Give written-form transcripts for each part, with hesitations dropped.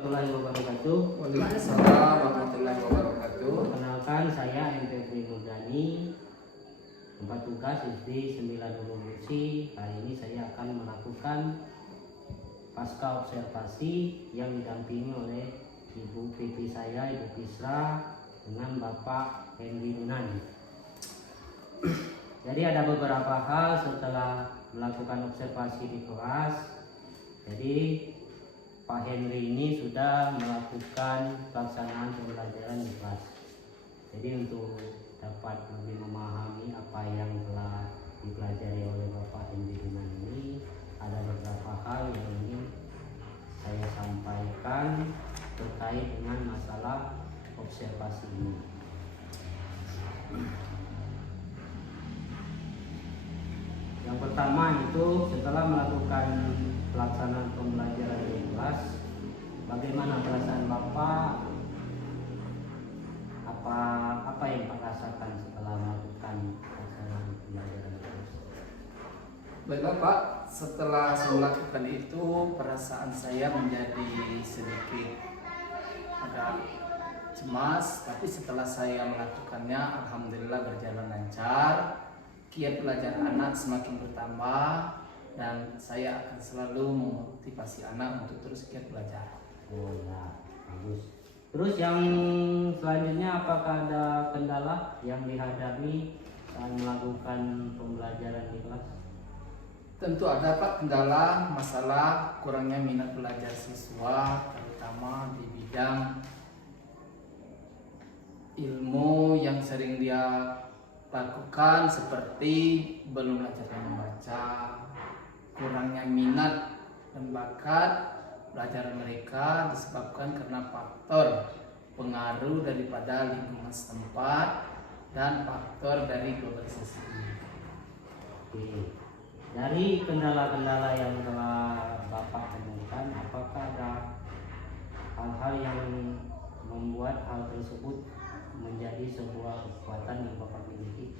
Warahmatullahi wabarakatuh. Waalaikumsalam warahmatullahi wabarakatuh. Perkenalkan, saya MP Murdani, tempat tugas SD 9 Gunung Musi. Hari ini saya akan melakukan pasca observasi yang didampingi oleh Ibu Pipi saya, Ibu Pisra, dengan Bapak Henry Munani. Jadi ada beberapa hal setelah melakukan observasi di kelas. Jadi Pak Henry ini sudah melakukan pelaksanaan pembelajaran di kelas. Jadi untuk dapat lebih memahami apa yang telah dipelajari oleh Bapak Henry ini, ada beberapa hal yang ingin saya sampaikan terkait dengan masalah observasi ini. Yang pertama itu setelah melakukan pelaksanaan pembelajaran di kelas, bagaimana perasaan Bapak? Apa yang Pak rasakan setelah melakukan pelaksanaan pembelajaran di kelas? Baik Bapak, setelah saya melakukan itu perasaan saya menjadi sedikit agak cemas, tapi setelah saya melakukannya alhamdulillah berjalan lancar. Kiat belajar anak semakin bertambah dan saya akan selalu memotivasi anak untuk terus giat belajar. Oh ya, bagus. Terus yang selanjutnya, apakah ada kendala yang dihadapi saat melakukan pembelajaran di kelas? Tentu ada Pak kendala, masalah kurangnya minat belajar siswa, terutama di bidang ilmu yang sering dia lakukan seperti belum belajar membaca, kurangnya minat dan bakat belajar mereka disebabkan karena faktor pengaruh daripada lingkungan setempat dan faktor dari globalisasi. Oke. Dari kendala-kendala yang telah Bapak temukan, apakah ada hal-hal yang membuat hal tersebut menjadi sebuah kekuatan yang Bapak miliki?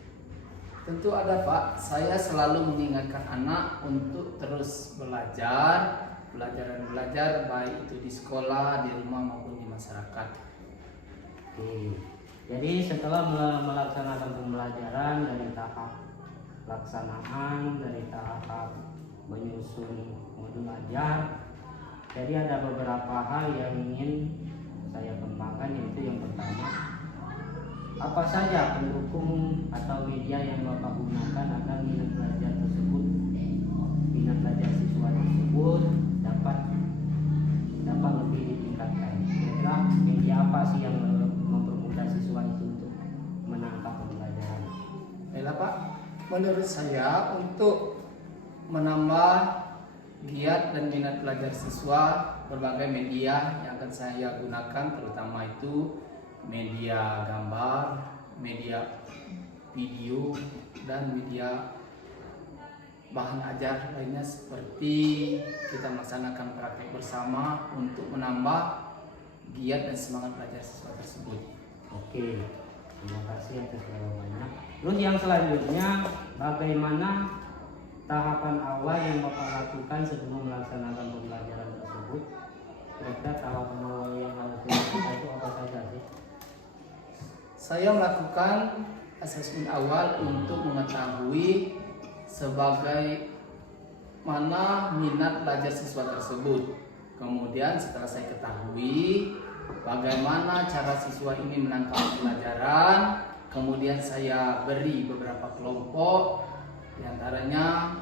Tentu ada Pak, saya selalu mengingatkan anak untuk terus belajar dan belajar baik itu di sekolah, di rumah maupun di masyarakat. Oke. Jadi setelah melaksanakan pembelajaran dari tahap pelaksanaan, dari tahap menyusun modul ajar, jadi ada beberapa hal yang ingin saya kembangkan, yaitu yang pertama, apa saja pendukung atau media yang Bapak gunakan agar minat belajar tersebut, minat belajar siswa tersebut dapat lebih ditingkatkan? Kira-kira media apa sih yang mempermudah siswa itu untuk menangkap pembelajaran? Baiklah Pak, menurut saya untuk menambah giat dan minat belajar siswa, berbagai media yang akan saya gunakan, terutama itu media gambar, media video, dan media bahan ajar lainnya seperti kita melaksanakan praktek bersama untuk menambah giat dan semangat belajar siswa tersebut. Oke, terima kasih atas jawabannya. Terus yang selanjutnya, bagaimana tahapan awal yang Bapak lakukan sebelum melaksanakan pembelajaran tersebut? Kira-kira tahapan awal yang harus dilakukan itu apa saja sih? Saya melakukan asesmen awal untuk mengetahui sebagai mana minat belajar siswa tersebut. Kemudian setelah saya ketahui bagaimana cara siswa ini menangkap pelajaran, kemudian saya beri beberapa kelompok. Di antaranya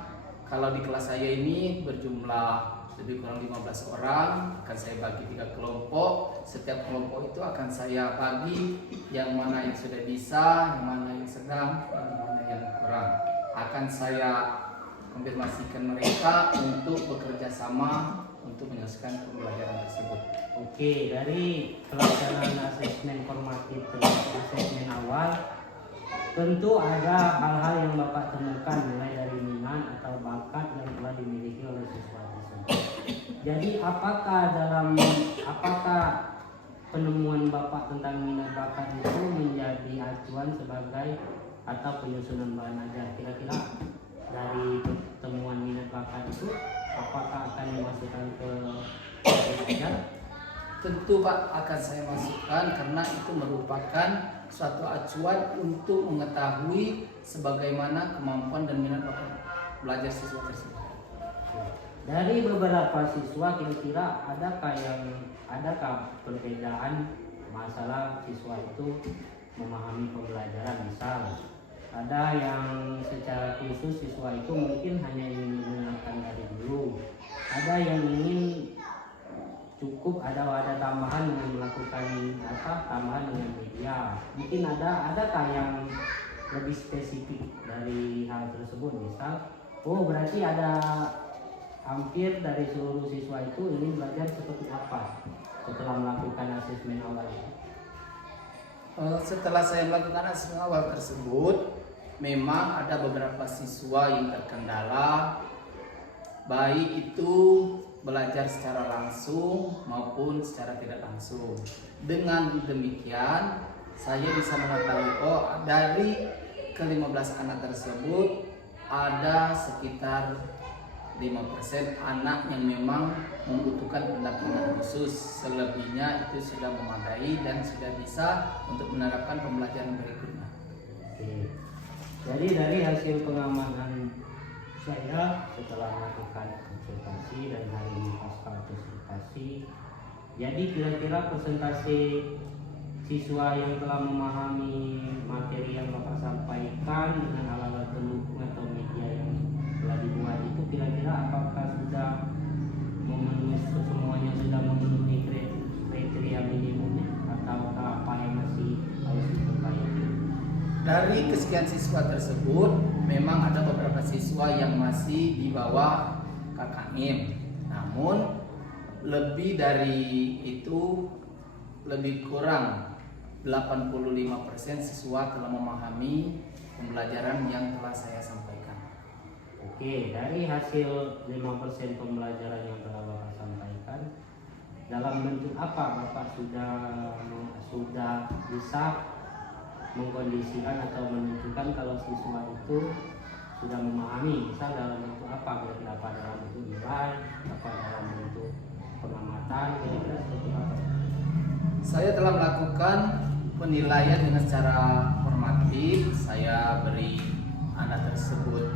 kalau di kelas saya ini berjumlah lebih kurang 15 orang, akan saya bagi 3 kelompok. Setiap kelompok itu akan saya bagi yang mana yang sudah bisa, yang mana yang sedang, yang mana yang kurang. Akan saya konfirmasikan mereka untuk bekerja sama untuk menyelesaikan pembelajaran tersebut. Oke, dari pelaksanaan asesmen formatif asesmen awal, tentu ada hal-hal yang Bapak temukan, mulai dari minat atau bakat yang telah dimiliki oleh siswa tersebut. Jadi apakah penemuan Bapak tentang minat bakat itu menjadi acuan sebagai atau penyusunan bahan ajar? Kira-kira dari temuan minat bakat itu apakah akan dimasukkan ke bahan ajar? Tentu Pak akan saya masukkan karena itu merupakan suatu acuan untuk mengetahui sebagaimana kemampuan dan minat bakat belajar siswa tersebut. Dari beberapa siswa kira-kira adakah perbedaan masalah siswa itu memahami pembelajaran? Misal ada yang secara khusus siswa itu mungkin hanya ingin mendengarkan dari dulu, ada yang ingin cukup ada tambahan dengan melakukan tambahan dengan media. Mungkin adakah yang lebih spesifik dari hal tersebut? Misal, berarti ada hampir dari seluruh siswa itu ingin belajar seperti apa setelah melakukan asesmen awal itu? Setelah saya melakukan asesmen awal tersebut, memang ada beberapa siswa yang terkendala, baik itu belajar secara langsung maupun secara tidak langsung. Dengan demikian, saya bisa mengetahui dari ke-15 anak tersebut ada sekitar 5% anak yang memang membutuhkan pendampingan khusus. Selebihnya itu sudah memadai dan sudah bisa untuk menerapkan pembelajaran berikutnya. Oke. Jadi dari hasil pengamanan saya setelah melakukan konsultasi dan hari ini pasca konsultasi, jadi kira-kira persentase siswa yang telah memahami materi yang Bapak sampaikan dengan alat-alat pendukung atau media yang telah dibuat itu kira-kira apakah sudah memenuhi, semuanya sudah memenuhi kriteria minimumnya atau apa yang masih harus diperbaiki? Dari kesekian siswa tersebut, memang ada beberapa siswa yang masih di bawah KKM. Namun lebih dari itu, lebih kurang 85% siswa telah memahami pembelajaran yang telah saya sampaikan. Oke, dari hasil 5% pembelajaran yang telah Bapak sampaikan, dalam bentuk apa Bapak sudah bisa mengkondisikan atau menunjukkan kalau siswa itu sudah memahami? Misal dalam bentuk apa? Kira-kira apa dalam bentuk nilai, apa dalam bentuk pengamatan, kira-kira seperti apa? Saya telah melakukan penilaian dengan secara formatif. Saya beri anak tersebut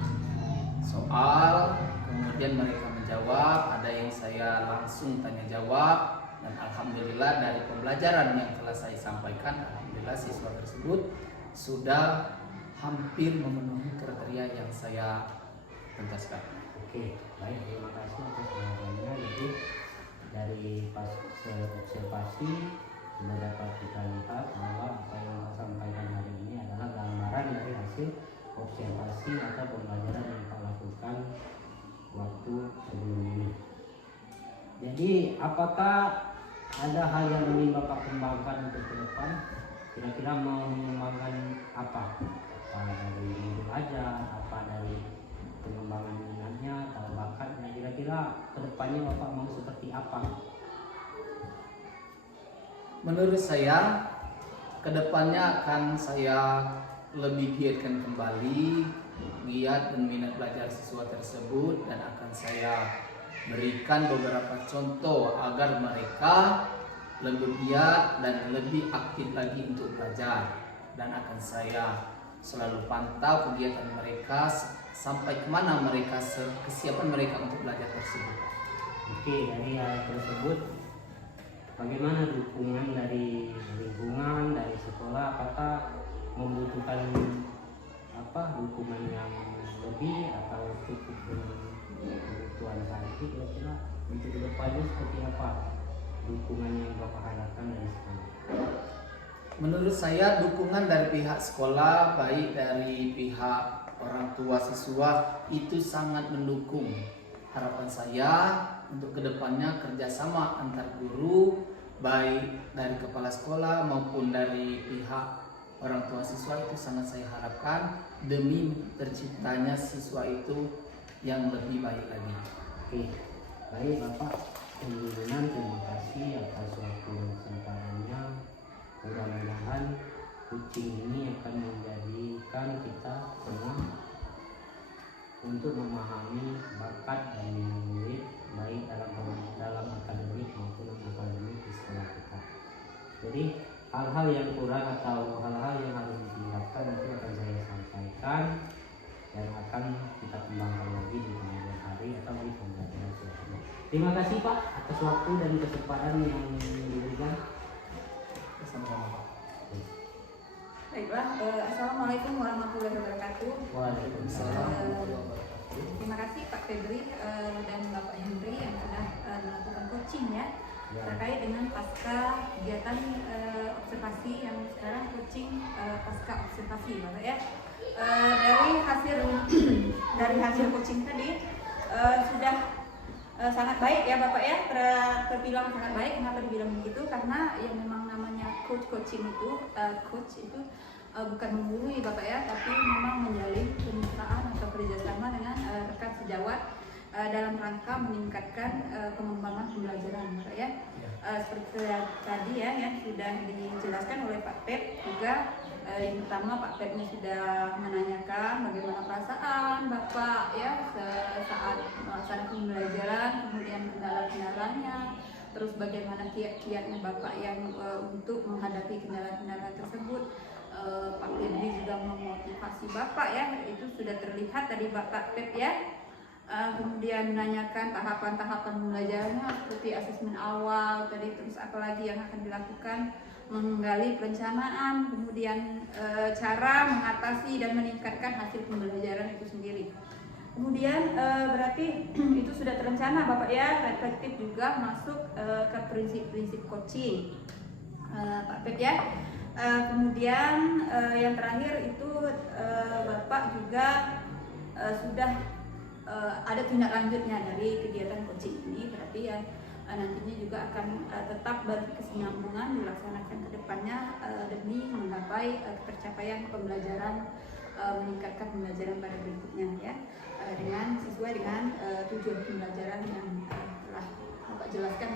soal, kemudian mereka menjawab. Ada yang saya langsung tanya jawab, dan alhamdulillah dari pembelajaran yang telah saya sampaikan, alhamdulillah siswa tersebut sudah hampir memenuhi kriteria yang saya tentaskan. Oke, baik, terima kasih atas jawabannya. Jadi dari observasi sudah dapat kita lihat bahwa apa yang Bapak sampaikan hari ini adalah gambaran dari hasil observasi atau pembelajaran yang Bapak lakukan waktu sebelum ini. Jadi apakah ada hal yang ingin Bapak kembangkan untuk ke depan? Kira-kira mau mengembangkan apa? Apa dari modul ajar, apa dari pengembangan minatnya atau bakatnya? Kira-kira ke depannya Bapak mau seperti apa? Menurut saya, kedepannya akan saya lebih giatkan kembali giat dan minat belajar siswa tersebut, dan akan saya berikan beberapa contoh agar mereka lebih giat dan lebih aktif lagi untuk belajar, dan akan saya selalu pantau kegiatan mereka sampai kemana mereka, kesiapan mereka untuk belajar tersebut. Oke, dari hal tersebut bagaimana dukungan dari lingkungan, dari sekolah? Apakah membutuhkan dukungan yang lebih atau cukup dengan kebutuhan saat ini? Kira-kira untuk kedepannya seperti apa dukungan yang Bapak harapkan dari sekolah? Menurut saya dukungan dari pihak sekolah, baik dari pihak orang tua siswa, itu sangat mendukung. Harapan saya untuk kedepannya kerjasama antar guru, baik dari kepala sekolah maupun dari pihak orang tua siswa, itu sangat saya harapkan demi terciptanya siswa itu yang lebih baik lagi. Oke, baik Bapak, terima kasih atas waktu dan kesempatannya. Mudah-mudahan kucing ini akan menjadikan kita semua untuk memahami bakat dan minat murid baik dalam akademik maupun non akademik di sekolah. hal-hal yang kurang atau hal-hal yang harus ditingkatkan itu akan saya sampaikan dan akan kita kembangkan lagi di kemudian hari atau di pembelajaran selanjutnya. Terima kasih Pak atas waktu dan kesempatan yang diberikan. Sama-sama. Baiklah, Assalamualaikum warahmatullahi wabarakatuh. Waalaikumsalam. Terima kasih Pak Febri dan Bapak Henry yang sudah melakukan coaching ya terkait dengan pasca kegiatan observasi yang sekarang coaching pasca observasi Bapak ya. Dari hasil coaching tadi sudah sangat baik ya Bapak ya, terbilang sangat baik. Kenapa dibilang begitu? Karena yang memang namanya coaching itu bukan menggurui Bapak ya, tapi memang menjalin kemitraan atau kerjasama dengan rekan sejawat dalam rangka meningkatkan pengembangan pembelajaran Bapak ya. Seperti tadi ya yang sudah dijelaskan oleh Pak Pep juga. Yang pertama Pak Pepnya sudah menanyakan bagaimana perasaan Bapak ya saat melaksanakan pembelajaran, kemudian kendala-kendalanya, terus bagaimana kiat-kiatnya Bapak yang untuk menghadapi kendala-kendala tersebut. Pak Febri juga memotivasi Bapak ya, itu sudah terlihat tadi Bapak Pep ya. Kemudian menanyakan tahapan-tahapan pembelajarannya seperti asesmen awal tadi, terus apalagi yang akan dilakukan, menggali perencanaan, kemudian cara mengatasi dan meningkatkan hasil pembelajaran itu sendiri. Kemudian berarti itu sudah terencana Bapak ya, reflektif juga masuk ke prinsip-prinsip coaching Pak Pep ya. Kemudian yang terakhir itu Bapak juga sudah ada tindak lanjutnya dari kegiatan coaching ini, berarti ya nantinya juga akan tetap berkesinambungan dilaksanakan ke depannya demi menggapai tercapaian pembelajaran, meningkatkan pembelajaran pada berikutnya ya, dengan sesuai dengan tujuan pembelajaran yang telah Bapak jelaskan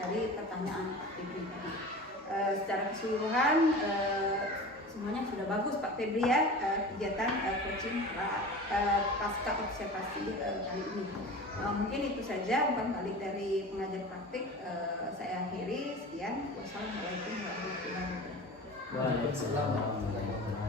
dari pertanyaan Pak Febri tadi. Secara keseluruhan semuanya sudah bagus Pak Febri ya, kegiatan coaching pasca observasi kali ini. Mungkin itu saja umpan balik dari pengajar praktik. Saya akhiri, sekian. Wassalamualaikum warahmatullahi wabarakatuh. Waalaikumsalam warahmatullahi wabarakatuh.